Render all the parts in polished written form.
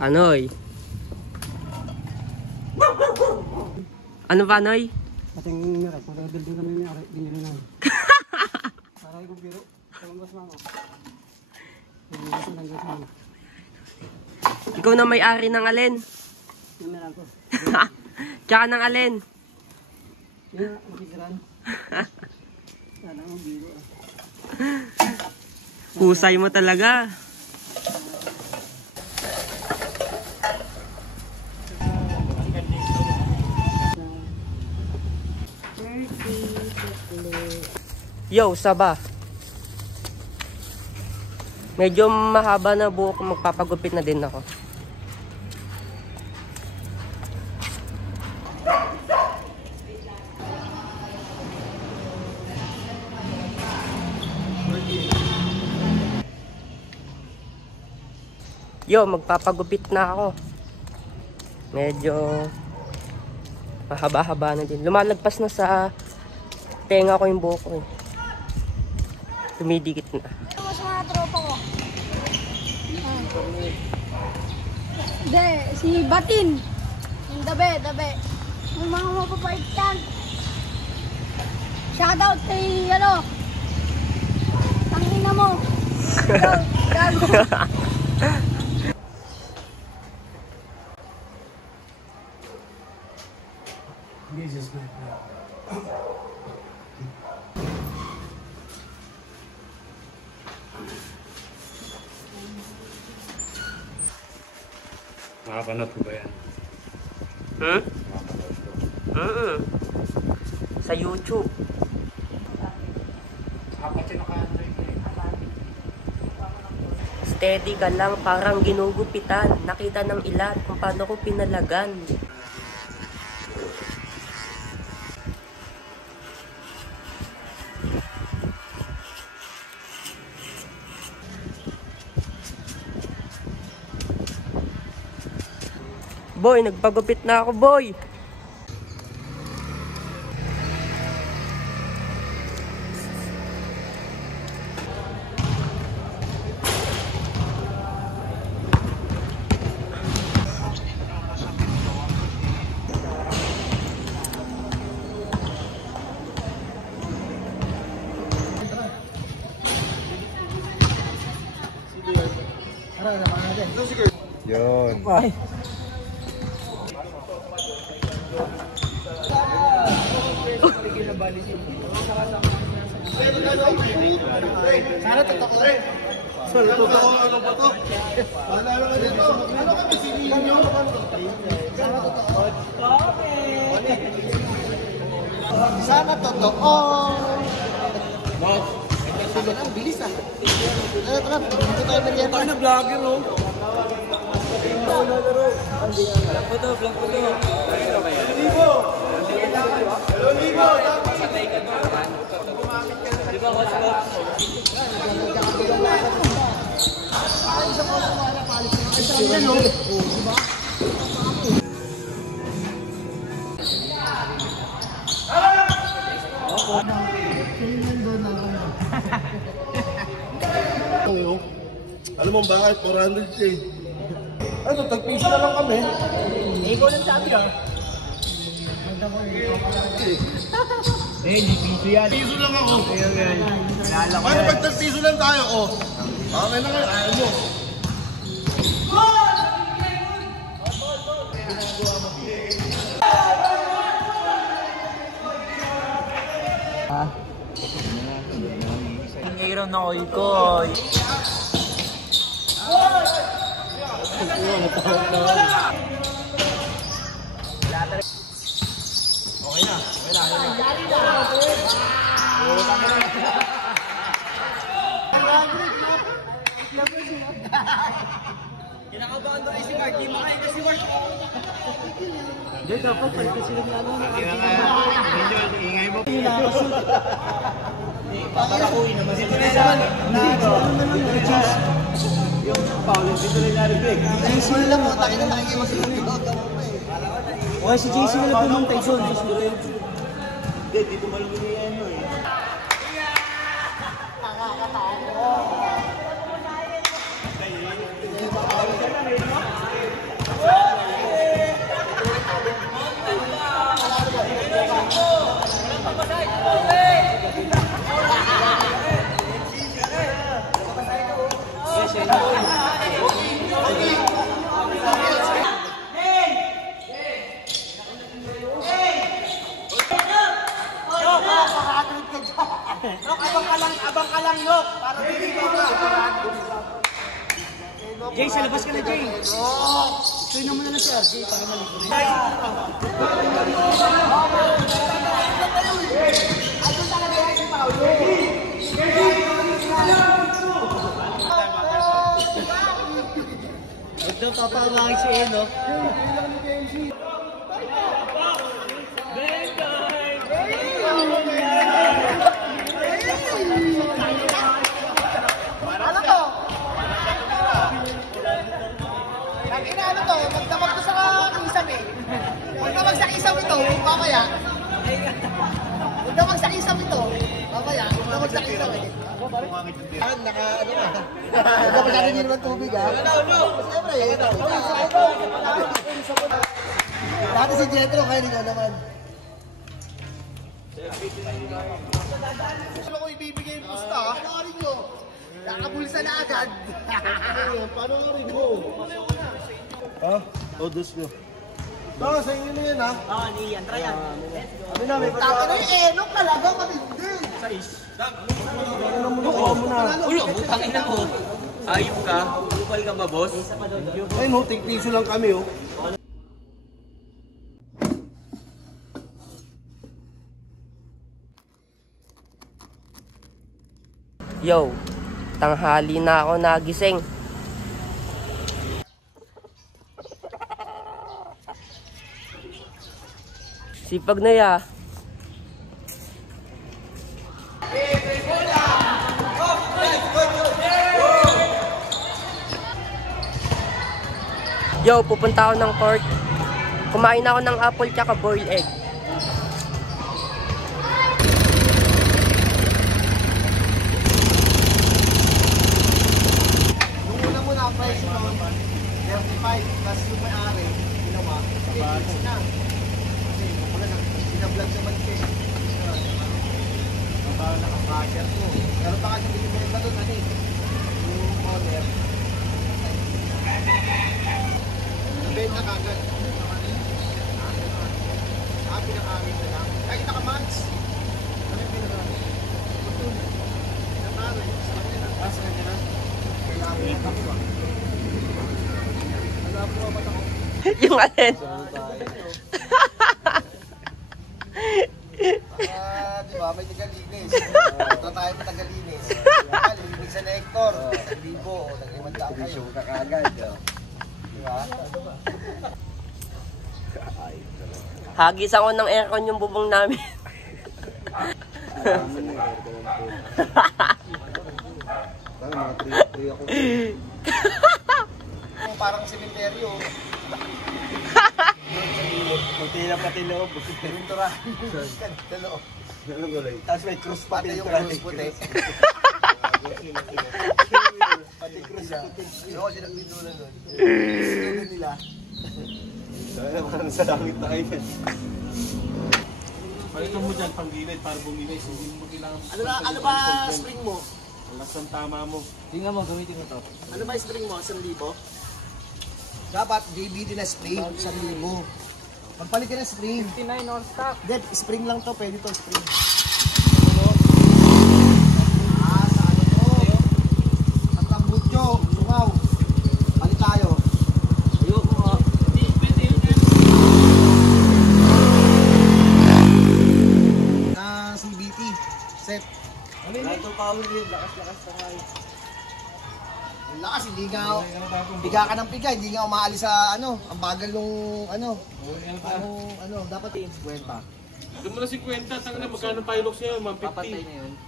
Anoy? Ano ba, Anoy? Ating meron, magdadaldin kami niya, binili namin. Saray ko biro, kalambas mama. Ikaw na may-ari ng alin? Yung meron ko. Tsaka ng alin? Yung makikiran. Sana ang biro. Husay mo talaga. Yo, Saba. Medyo mahaba na buhok, magpapagupit na din ako. Yo, magpapagupit na ako. Medyo mahaba-haba na din. Lumalagpas na sa tenga ko yung buhok ko. Tumidikit na. Mas mga tropa ko. Hindi, si Batin. Yung dabe. Yung mga mapapait yan. Shoutout kay, tangina mo. Gago. Jesus, man. Nakapanood ko ba yan? Hmm? Nakapanood ko. Sa YouTube. Steady ka lang, parang ginugupitan. Nakita ng ilan kung paano ko pinalagan. Boy, nagpagupit na ako, boy. Yun. Bye. Sana totoo. Sana totoo. Ano ba to? Paalala ka dito. Ano kami sinihin nyo? Sana totoo. Sana totoo. Sige na, bilis ah. Tara, dito tayo merienda. Tayo na vlogger, no? Vlog po to. Libo! Patay ka to. Di ba ko sila? Alam mo bakit? 400K. Ano, tagpiso na lang kami. Ikaw lang sabi ah. Hindi piso yan. Piso lang ako. Nalala ko Paano yan. pag tagpiso lang tayo? Oh. Okay na kayo. Ayaw mo. Ngayon na koy. Okay na. Kinakabahan daw si Mark. Di makain na si Mark. Hindi, dapat pala kasi sila ano. Ingay mo. Paparakuin naman. Dito na naman. Yung Paulo, dito na naribig. JC na lang mo. Takin na nakikimasulog. Okay, si JC na lang pumang Tyson. Hindi, dito malungin niya ano eh. Jay, sa labas ka na, Jay. Tuloy naman na lang si RJ para maligo rin. Ito, papangangin si Ian, no? Ano to? Magdamag to sa kisam eh. Magdamag sa kisam ito, mamaya. Magdamag sa kisam ito, mamaya. Magdamag sa kisam eh. Naka, ano ka? Magdamag sa hindi naman tubig ha? Siyempre eh. Dati si Jetro, kaya rin naman. Gusto ko ibibigay yung pusta ha? Ano rin nyo? Nakabulsa na agad. Paano nga rin mo? Ha? O, dos nyo. Baka sa inyo na yan, ha? Ah, ni Ian. Try yan. Ano na, may Taka pagkakaroon. na yung enok talaga, matindi. Uy, butang ina mo. Ayop ka. Upal ka ba, boss? Ayun, ho, tig-piso lang kami, oh. Yo, tanghali na ako nagising. Sipag na ya. Yo, pupunta ako ng court. Kumain ako ng apple tsaka boiled egg. Nung una mo na price mo, 35 plus yung may-ari, ginawa, fix na. Kasi wala na, binablog naman siya. Mabaho na ang basher ko. Pero baka siya binibenta doon, ano eh, yung owner. Nabenta kagad. Pinakangin na lang. Kahit naka-months. Ano yung pinakangin? Pinakangin. Sa kanila. Sa kanila. Kailangan yung kapwa. Wala po ba ako? Yung alin? Di ba? May tagalinis. Ito tayo may tagalinis. Linis sa Nector. Libo. Nag-imandaan kayo. Kakagad. Di ba? Hagis ako ng aircon yung bubong namin. Parang sementeryo. Kunti lang pati loob. Pintura. Loob. Tapos may cross pa Pati din. yung cruise puti. Pati cruise puti. Yung kasi nagpintura nun. Pintura nila. Parang sa langit na kayo. Palitan mo dyan, panggilid para bumilis. Hindi mo kailangan. Ano ba spring mo? Alas ang tama mo. Tingnan mo, gamitin mo to. Ano ba spring mo? 1,000? Dapat JBT na spring, 1,000. Magpalit ka ng spring. 59 all stock. Dead, spring lang to, pwede to spring. Sa Tambutyo, Sungaw. Palit tayo. Ayoko nga. Na CBT. Set. Lahat ng power wheel, lakas-lakas na kayo. Ang lakas, hindi piga ka ng piga, hindi nga umaalis sa ano, ang bagal nung dapat 50. Doon mo na 50, saan na magkano pilot siya? Papatay 150. na yun.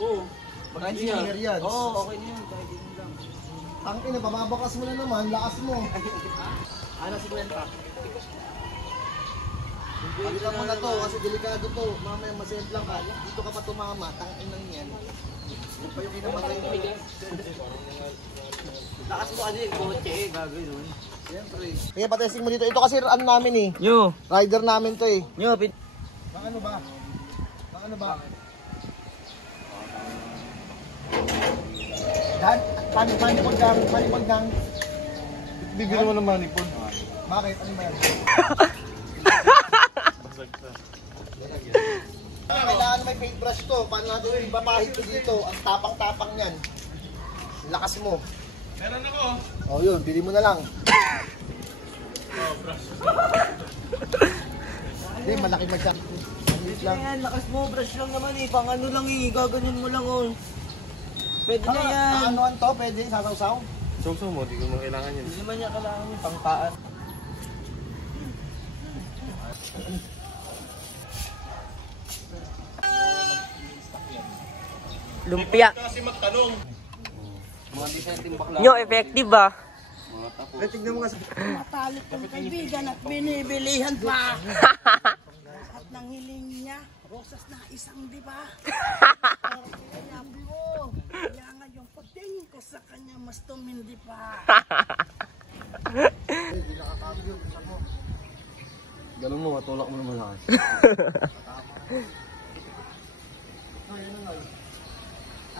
Oo. Baka engineer yan. Oo, okay na yun. Kahit yun lang. Tangina, bababakas mo na naman, lakas mo. Ano si Kwenta? Palitan mo na to, kasi delikado to. Mamaya masemplang ka, dito ka pa tumama, tangina yan. Yung pa yung kinamatay mo. Lakas mo kasi yung kotse eh, gagawin nun. Siyempre. Kaya patesting mo dito. Ito kasi ano namin eh. Nyo! Rider namin to eh. Nyo, Bang ano ba? Bang ano ba? Dan? Panipagdang. Bibili mo ng manipod. Bakit? Ano ba yan? Kailangan may paintbrush to. Paano natin ibabahid ko dito? Ang tapang-tapang yan. Lakas mo. Meron ako. Oh yun, bili mo na lang. Hindi, malaki masyado. Maliit lang. Yan, lakas mo, brush lang naman eh. Pang ano lang eh, gaganyan mo lang oh. Pwede na yan. Anoan to? Pwede? Sasaw-saw? Sawsaw mo, di ko mo kailangan yun. Hindi naman niya kailangan yung pangpaan. Lumpia. Kasi magtanong. Mga disenteng bakla. Nyo, effective ba? Eh, tignan mo kasi. Matalik kong kaibigan at binibilihan pa. At nanghiling niya, rosas na isang di ba? Sabi mo, kaya ngayong pagtingin ko sa kanya mas tumindi pa. Ganun mo, matulak mo naman lakas.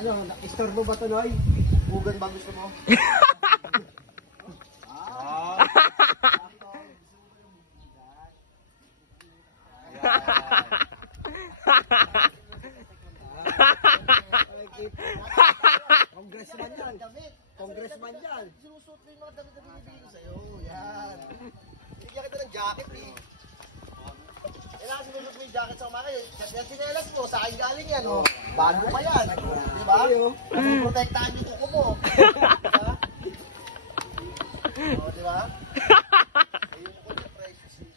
Ano, istorbo ba to, Noy? Bugan ba gusto mo? Congressman yan. Congressman yan. Sinusuot mo yung mga damit na binibigay ko sa'yo. Yan. Bigyan kita ng jacket eh. Kailangan sinusuot mo yung jacket sa umakay. Yan sinelas mo, sa akin galing yan. Oh. Bago pa yan. Diba? Protektahan yung kuko mo. Diba? Oh, diba? Ayun ko yung precious eh.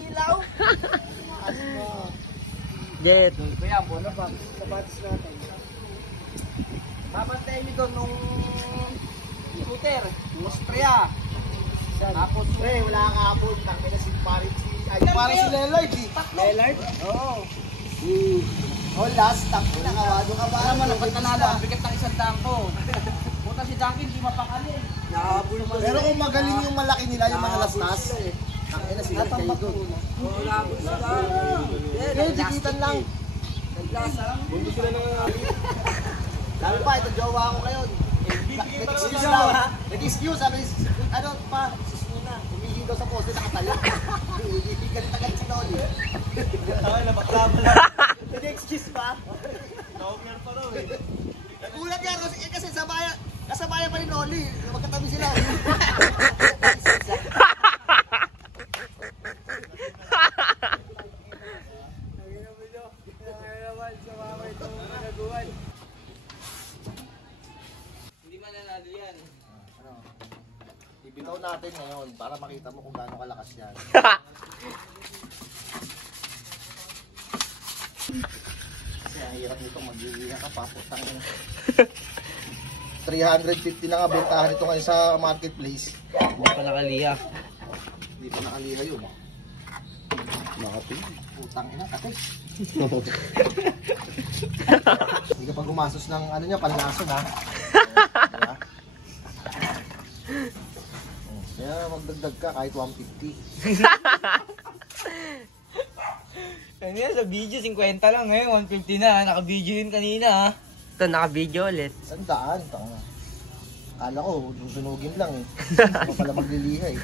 Ilaw? Ano mo? Jet. Kaya po, ano pa? Sapatos natin. Papantayin nyo doon nung scooter, yung Austria. Tapos, pre, wala kang hapon. Tangin na si Paris. Ay, parang si Lelard eh. Lelard? Oo. Oh, last stop. Nakawado ka ba? Alam mo, napag nanalo, ang bigat ng isang dangko. Puta si Duncan, di mapakali. Nakahabol naman. Pero kung magaling yung malaki nila, yung mga lastas, tangin na sila kayo doon. Wala ko sila. Kaya dikitan lang. Sabi pa, ito jowa ko ngayon. Nag-excuse daw. Nag-excuse, sabi, ano pa, sus muna. Humihingi daw sa poste, nakatayo. Galit-galit si Noli. Ay, napakla pala. Nag-excuse pa. Nagulat yan kasi kasabayan pa ni Noli. Magkatabi sila. Hindi man nanalo yan. Ibitaw natin ngayon para makita mo kung gaano kalakas yan. Kasi ang hirap nito, mag-iiha ka pa. 350 na nga bentahan ito ngayon sa marketplace. Hindi pa nakaliya. Hindi pa nakaliha yun. Putang ina, kasi. Hindi ka pa gumastos ng ano niya, panlason ha. Diba? Kaya magdagdag ka kahit 150. Kanina sa video, 50 lang ngayon, 150 na. Naka-video yun kanina. Ito, naka-video ulit. 100, tanga. Kala ko, susunugin lang eh. Ako pala magliliha eh.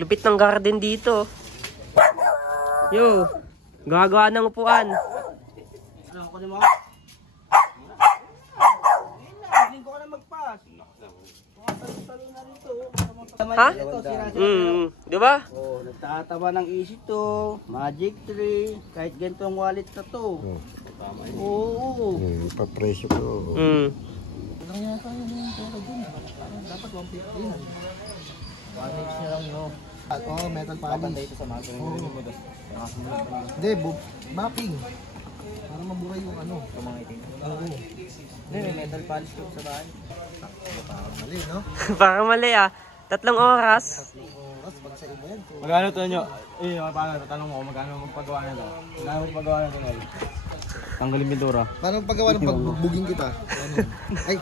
Lupit ng garden dito. Yo, gagawa ng upuan. Ano ko naman? Linggo ka na mag-pass. Ha? Di ba? Oh, nagtataba ng easy to, Magic 3, kahit ganito ang wallet na to. Oo. Papresyo ko. Ilang yata yun yung pera dun. Dapat 150 yan. 1H na lang yun. Oo, metal polish. Ito sa mga hindi, mapping. Para mabuhay yung ano. Oo. Hindi, may metal polish ko sa bahay. Parang mali, no? Parang mali ah. 3 oras. Oras, pag sa iba yan. Magkano to nyo? Paano? Tanong mo kung magkano magpagawa na to? Magkano magpagawa na to? Tanggalin pintura. Paano paggawa ng pagbubugin kita? Ano? Ay!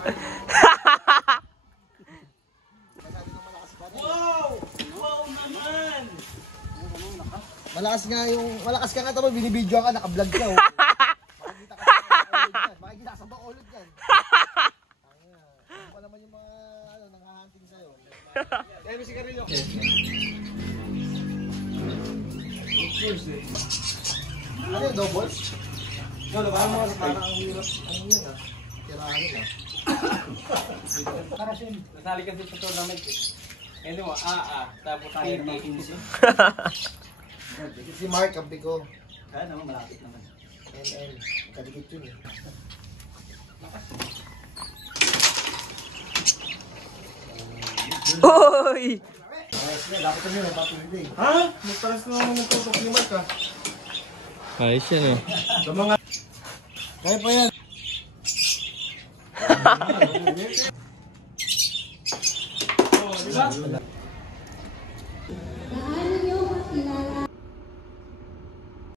Malakas ka nga tamo, binibidyo ka, naka-vlog ka, oh. Makikita ka sa bakulod yan. Ano pa naman yung mga, nanghahunting sa'yo. Kaya may sigarilyo. Ano yung doubles? Ikaw, parang mga Parang ang hirap, ano yun, tirahin, nasali kasi sa tournament eh. Kaya mo, tapos Si Mark, kampi ko. Kaya naman, malapit naman. NL. Kadikit yun, eh. Uy! Ayos na, dapat kami napatuloy. Ha? Magtaras na naman ng tutok ni Mark, ha? Ayos yan eh. Sa mga... Kaya pa yan. Paano nyo kakilala